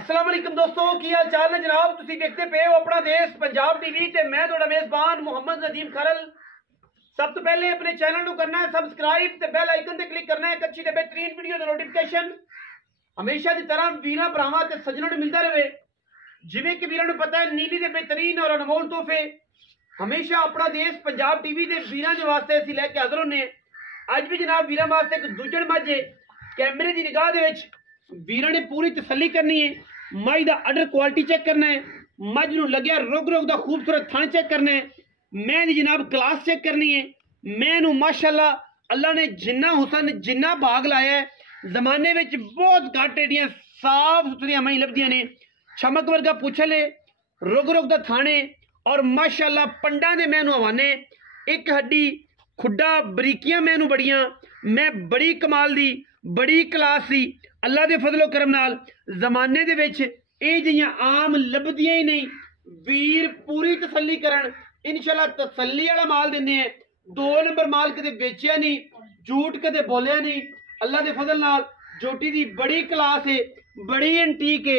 अस्सलाम वालेकुम दोस्तों, की हाल चाल है जनाब। तुसी देखते पे हो अपना देश पंजाब टीवी ते मैं तुहाडा मेजबान मोहम्मद नदीम खरल। सब तो पहले अपने चैनल को करना है सबसक्राइब ते बेल आइकन ते क्लिक करना है एक अच्छी ते बेहतरीन वीडियो दा नोटिफिकेशन हमेशा की तरह वीरां भरावां ते सज्जनों नूं मिलता रहे। जिवें कि वीरां नूं पता है नीली दे बेहतरीन और अनमोल तोहफे हमेशा अपना देश पंजाब टीवी दे वीरां दे वास्ते असीं लैके हाज़र होने। अज भी जनाब वीरां वास्ते एक दुजड़ मझ है कैमरे की निगाह दे विच वीरां ने पूरी तसल्ली करनी है। मझ का अडर क्वालिटी चेक करना है, मझ नूं लग्या रोग का खूबसूरत थन चेक करना है, मैं दी जनाब क्लास चेक करनी है। मैं माशाअल्लाह अल्लाह ने जिन्ना हुसन जिन्ना भाग लाया है जमाने में बहुत घट एडियां साफ सुथरियां मई लभदियां ने। चमक वर्गा पुछले रोग का थाने और माशाअल्लाह पंडा ने मैनू हवाने एक हड्डी खुड्डा बरीकियां मैनू बड़ियां। मैं बड़ी कमाल दी बड़ी क्लास सी अल्लाह के फजलो करम नाल जमाने दे विच इह जिहियां आम लभदियां ही नहीं। वीर पूरी तसल्ली करन इंशाअल्लाह तसल्ली वाला माल दिंदे हैं। 2 नंबर माल कदे बेचिया नहीं, झूठ कदे बोलिया नहीं। अल्लाह के फजल नाल जोटी दी बड़ी क्लास है, बड़ी एंटीक है,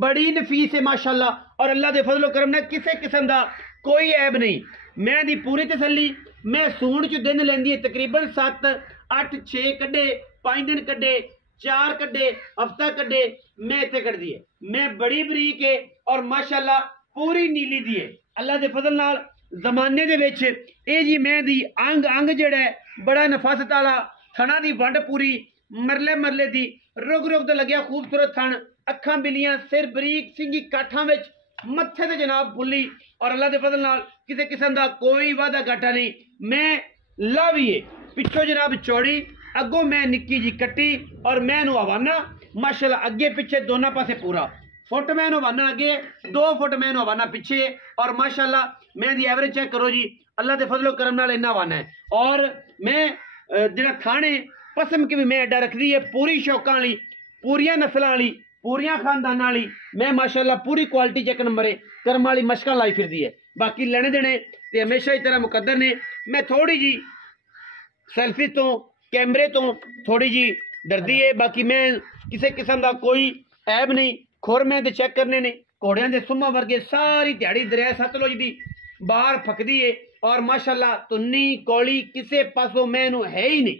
बड़ी नफीस है माशाअल्लाह। और अल्लाह के फजलो करम नाल किसी किस्म का कोई ऐब नहीं। मैं दी पूरी तसल्ली मैं सूण च दिन लैंदी है तकरीबन 7 8 6 कड्डे 5 दिन कड्डे 4 कड्डे हफ्ता कड्डे मैं इतने कड्डी है। मैं बड़ी बरीक है और माशाअल्लाह पूरी नीली दी है अल्लाह के फजल नाल। जमाने दे विच ये जी मैं दी अंग अंग जड़ा है बड़ा नफासत वाला थणा दी वंड पूरी मरले मरले दी रुग रुग ते लग्या खूबसूरत थण अखां बिलियां सिर बरीक सिंगी काठां विच मत्थे ते जनाब फुल्ली और अल्लाह के फजल नाल किसी किस्म का कोई वादा घाटा नहीं। मैं लावी है पिछों जनाब चौड़ी अगों मैं निक्की जी कट्टी और मैं हवाना माशाअल्लाह अगे पिछे दोनों पासे पूरा फुट मैं हवाना अगे 2 फुट मैं हवाना पिछे और माशाअल्लाह मैं दी एवरेज चेक करो जी अल्लाह के फजलो करम नाल इन्ना हवाना है। और मैं जिहड़ा थाने पसम की भी मैं एडा रखदी है पूरी शौकां वाली पूरियां नस्लां वाली पूरियां खानदानां वाली मैं माशाअल्लाह पूरी क्वालिटी चेक नंबर है करम वाली मशकां लाई फिरदी है। बाकी लेने देने ते हमेशा ही तरह मुकद्दर ने। मैं थोड़ी जी सेल्फी तो कैमरे तो थोड़ी जी डरदी है, बाकी मैं किसी किस्म का कोई ऐब नहीं। खुर मैं तो चेक करने ने घोड़ियां दे सुम्मा वर्गे सारी दिहाड़ी दरिया सतलुज दी बाहर फकदी है और माशाअल्लाह तुन्नी कौली किसे पासों मैनू है ही नहीं,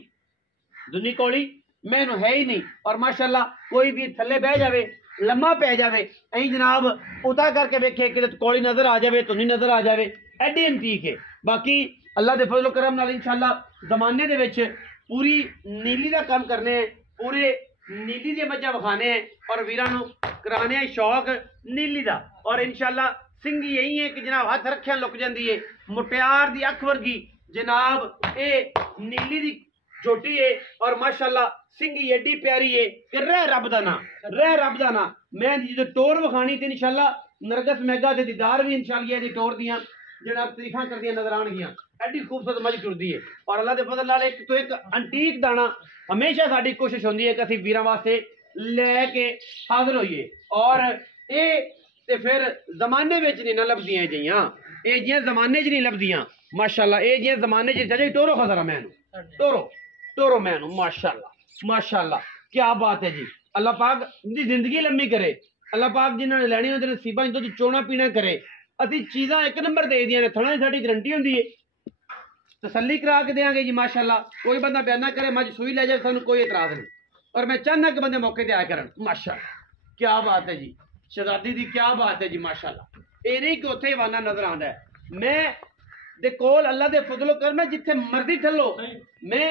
दुनी कौली मैनू है ही नहीं। और माशाअल्लाह कोई भी थले बह जावे लम्मा पै जावे ऐं जनाब उता करके वेखे कि कौली नजर आ जाए तुन्नी नजर आ जाए एडी एंटीक है। बाकी अल्लाह के फजलो करम नाल इंशाअल्लाह जमाने दे विच पूरी नीली का काम करने हैं, पूरे नीली दी मज्जां विखाने हैं और वीरां नूं कराने हैं शौक नीली का। और इंशाअल्लाह सिंगी यही है कि जनाब हथ रखिया लुक जाती है मुटियार दी अख वर्गी जनाब ये नीली दी जोटी है और माशाअल्लाह सिंगी एडी प्यारी है कि रह रब दा ना रह रब दा ना। मैं जो टोर विखानी तो इंशाअल्लाह नरगस मैगा के दीदार भी इंशाअल्लाह दी टोर दियां जनाब तरीफा करदियां नजर आउणगियां। एडी खूबसूरत मज टुरदी है और अल्लाह के फजल नाल एक तो एक अंटीक दाना हमेशा साडी कोशिश होंदी है कि असीं वीरां वास्ते लैके हाजिर होइए। और ये ते फिर जमाने विच नहीं ना लभदियां जियां ये जियां जमाने च नहीं लभदियां माशाअल्लाह। ये जियां जमाने च चाचा टोरो खजरा मैनू टोरो टोरो मैनू माशाअल्लाह माशाअल्लाह क्या बात है जी। अल्लाह पाक दी जिंदगी लम्मी करे, अल्लाह पाक जिन्होंने लैनी उन्हें नसीबां च चोना पीना करे। असीं चीज़ां एक नंबर दे दियां ने थोड़ा दी साडी गारंटी होंदी है तसल्ली करा के देंगे जी माशाअल्लाह। कोई बंदा बयाना करे मज सुई ले जाए सानू कोई एतराज नहीं और मैं चाहना कि बंदे मौके पर आया करन माशाअल्लाह। क्या बात है जी शहजादी दी क्या बात है जी माशाअल्लाह। ये नहीं कि उत्थे वाना नजर आंदा है मैं दे कोल अल्लाह दे फजलो करना जिथे मर्जी ठल्लो मैं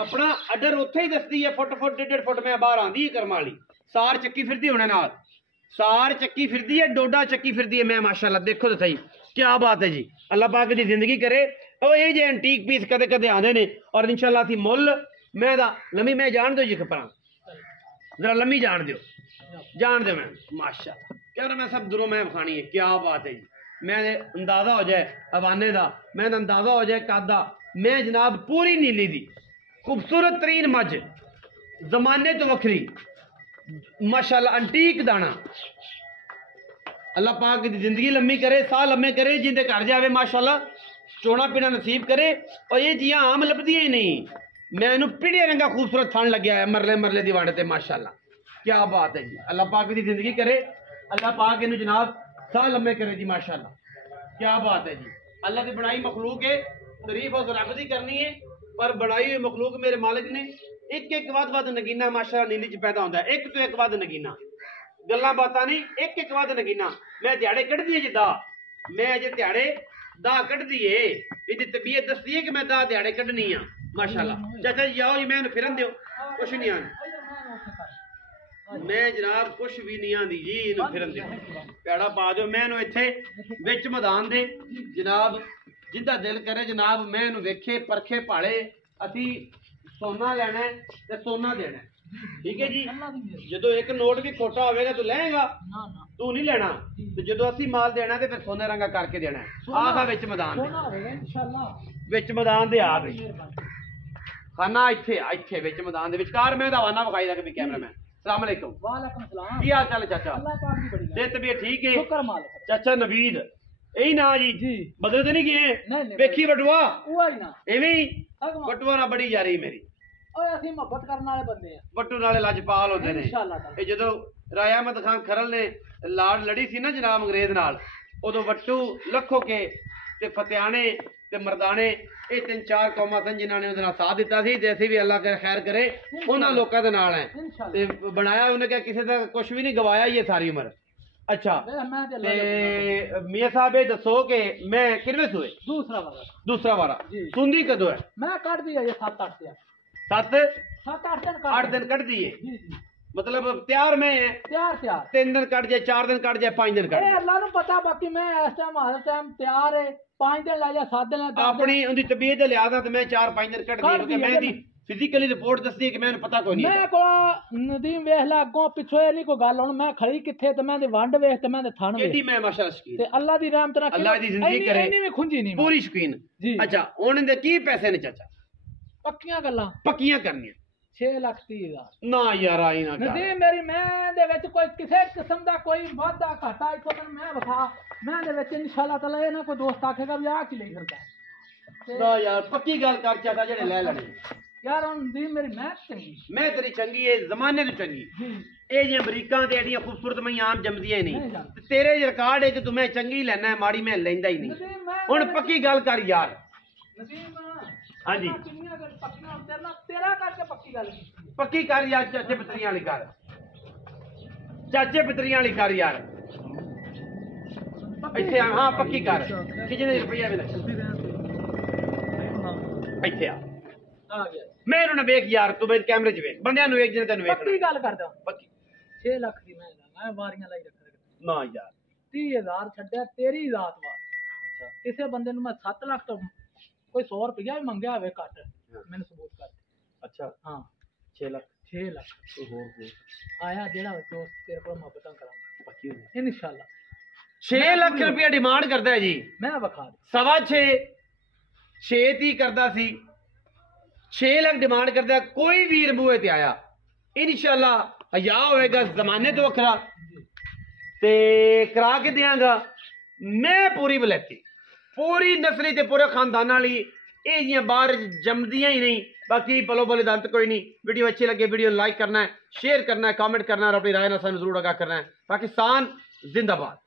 अपना अडर उत्थे ही दसदी है फुट फुट 1.5 फुट मैं बाहर आंदी है करम वाली सार चक्की फिरदी होने नाल सार चक्की फिरदी है डोडा चक्की फिरदी है मैं माशाअल्लाह। देखो तो सही क्या बात है जी अल्लाह पाक दी जिंदगी करे। और ये जे एंटीक पीस कदे कदे आंदे ने और इंशाअल्लाह असीं मुल मैं दा लम्मी मैं जान दो जी खपरा जरा लम्मी जान दो मैं माशाअल्लाह क्या मैं सब दूरों मैं खानी है। क्या बात है जी मैं अंदाजा हो जाए हवाने का मैं अंदाजा हो जाए कादा मैं जनाब पूरी नीली दी खूबसूरत तरीन मज जमाने तो वखरी माशाअल्लाह अंटीक दाना। अल्लाह पाक की जिंदगी लम्मी करे साह लम्मे करे जिंदे घर जावे माशाअल्लाह चोना पीना नसीब करे। और ये जियां आम लभदियां ही नहीं मैं पीढ़िया रंगा खूबसूरत थन लग्या है मरले मरले दी वंड ते माशाअल्लाह क्या बात है जी, अल्लाह पाक की जिंदगी करे, अल्लाह पाक इन्हें जनाब साह लम्बे करे जी माशाल्लाह। क्या बात है जी, अल्लाह की बनाई मखलूक है, तारीफ और रब दी करनी है, पर बनाई हुई मखलूक मेरे मालिक ने एक एक वध नगीना माशाल्लाह नींद च पैदा होता है, एक तो एक वध नगीना, गल्लां बातां नहीं, एक एक वध नगीना। मैं दिहाड़े कढ़दी है जी दा, मैं अजे दिहाड़े दा कढ़दी है, इहदी तबीयत दसदी है कि मैं दा दिहाड़े कढ़नी आ माशाल्लाह। चाचा जी आओ जी, मैं फिरन दियो, कुछ नहीं आंदी मैं जनाब, कुछ भी नहीं आंदी जी, इन्हू फिरन दियो, पैड़ा पा दो। मैं इत्थे विच मैदान दे जनाब जिंदा दिल करे जनाब, मैं इन्हू वेखे परखे भाले, असी सोना लेना है ते सोना देना है, ठीक है जी। जो एक नोट भी खोटा होगा तू लेगा, तू नहीं लेना, तो जो असी माल देना तो फिर सोने रंगा करके देना है। आखा विच मैदान विच मैदान दे आ गई खाना इत्थे इत्थे विच मैदान दे विचकार मैं हवाना विखाई दा कभी कैमरामैन। अस्सलाम वालेकुम। वालेकुम सलाम। की हाल चाल है चाचा? अल्लाह पाक दी बड़ी सेहत तबीयत ठीक है? शुक्र मालिक। चाचा नवीद यही ना जी, बदल तो नहीं गए? वेखी बटुआ एवें बटुआ ना बड़ी यारी मेरी, ਅਸੀਂ ਮੁਹੱਬਤ ਕਰਨ ਵਾਲੇ ਬੰਦੇ ਆ, ਬੱਟੂ ਨਾਲੇ ਲਜਪਾਲ ਹੁੰਦੇ ਨੇ ਇਹ। ਜਦੋਂ ਰਾਏ ਅਹਿਮਦ ਖਾਨ ਖਰਲ ਨੇ ਲਾੜ ਲੜੀ ਸੀ ਨਾ ਜਨਾਬ ਅੰਗਰੇਜ਼ ਨਾਲ, ਉਦੋਂ ਬੱਟੂ ਲੱਖੋ ਕੇ ਤੇ ਫਤਿਆਣੇ ਤੇ ਮਰਦਾਨੇ ਇਹ ਤਿੰਨ ਚਾਰ ਕੌਮਾਂ ਸਨ ਜਿਨ੍ਹਾਂ ਨੇ ਉਹਦੇ ਨਾਲ ਸਾਥ ਦਿੱਤਾ ਸੀ, ਤੇ ਅਸੀਂ ਵੀ ਅੱਲਾਹ ਖੈਰ ਕਰੇ ਉਹਨਾਂ ਲੋਕਾਂ ਦੇ ਨਾਲ ਹੈ ਤੇ ਬਣਾਇਆ ਉਹਨੇ ਕਿਹਾ ਕਿਸੇ ਦਾ ਕੁਝ ਵੀ ਨਹੀਂ ਗਵਾਇਆ ਇਹ ਸਾਰੀ ਉਮਰ। अच्छा मियां साहब ये दसो कि मैं कितने सोए? दूसरा वारा सुंदी कदों है? मैं कट दी है 7-8 दिन कट दी है, मतलब तैयार में है, तैयार 3 दिन कट जाए, 4 दिन कट जाए, 5 दिन कट जाए, अल्लाह नू पता। बाकी मैं इस टाइम हर टाइम तैयार है, 5 दिन ला जा 7 दिन अपनी उनकी तबीयत दे लिहाज ते मैं 4-5 दिन कट दी, क्योंकि मैं दी फिजिकली रिपोर्ट दसदी है कि मैंने पता कोई नहीं। मैं को नदीम वेख ला अगों पिछो नहीं कोई गल, हुन मैं खड़ी किथे ते मैं दी वंड वेख ते मैं दे थन वेख, मैं माशाअल्लाह शकीन ते अल्लाह दी रहमत रखे, अल्लाह दी जिंदगी करे, इन्नी भी खुंजी नहीं पूरी शकीन जी। अच्छा हुन दे की पैसे ने चाचा? पक्कियां गल्लां पक्कियां करनियां 6,30,000 ना यार आई ना नदीम मेरी, मैं दे विच कोई किसे किस्म दा कोई वादा घाटा इथों तक मैं विखा, मैं दे विच इंशाअल्लाह ताला ए ना कोई दोस्त आखेगा भी आ की ले फिरदा ना यार, पक्की गल कर चाचा जेड़े ले लेने यार। मेरी मैं तेरी चंगी है, जमाने तो चंगी ये जी अमरीका ते एडियां खूबसूरत मैं आम जमदियां नहीं, तेरे रिकॉर्ड है कि तू मैं चंगी लेना है, माड़ी मैं लेंदा ही नहीं। हुन पक्की गल कर यार। हाँ जी पक्की कर यार, चाचे पतरियां वाली कर, चाचे पतरियां वाली कर यार इत्थे। हाँ पक्की कर, कितने रुपया मिले इत्थे आ गया। मैं इन्होंने वेख यार, तू मेरे कैमरे च वेख, बंदियां नु वेख जिन्ने तैनू वेख। पक्की गल करदा, पक्की 6 लाख दी मैं वारियां लाई रख ना यार, 30,000 छड्या तेरी जात वार। अच्छा किसे बंदे नु मैं 7 लाख तो कोई 100 रुपया भी मंगया होवे घट, मैंने सबूत कर। अच्छा हां 6 लाख होर आया जेड़ा दोस्त तेरे को मोहब्बतां करांगा पक्की इंशाल्लाह। 6 लाख रुपया डिमांड करदा है जी, मैं वखा 6.5 ती करदा सी, 6 लाख डिमांड करता है। कोई वीर बूहे ते आया इंशाअल्लाह हया होएगा जमाने तो वखरा ते करा के देंगा मैं पूरी वलैती, पूरी नस्ली ते पूरे खानदान वाली ये जियां बाहर जमदियां ही नहीं। बाकी पलो पले दंत कोई नहीं। वीडियो अच्छी लगे वीडियो लाइक करना है, शेयर करना है, कमेंट करना है और अपनी राय ना सानू जरूर आगाह करना है। पाकिस्तान जिंदाबाद।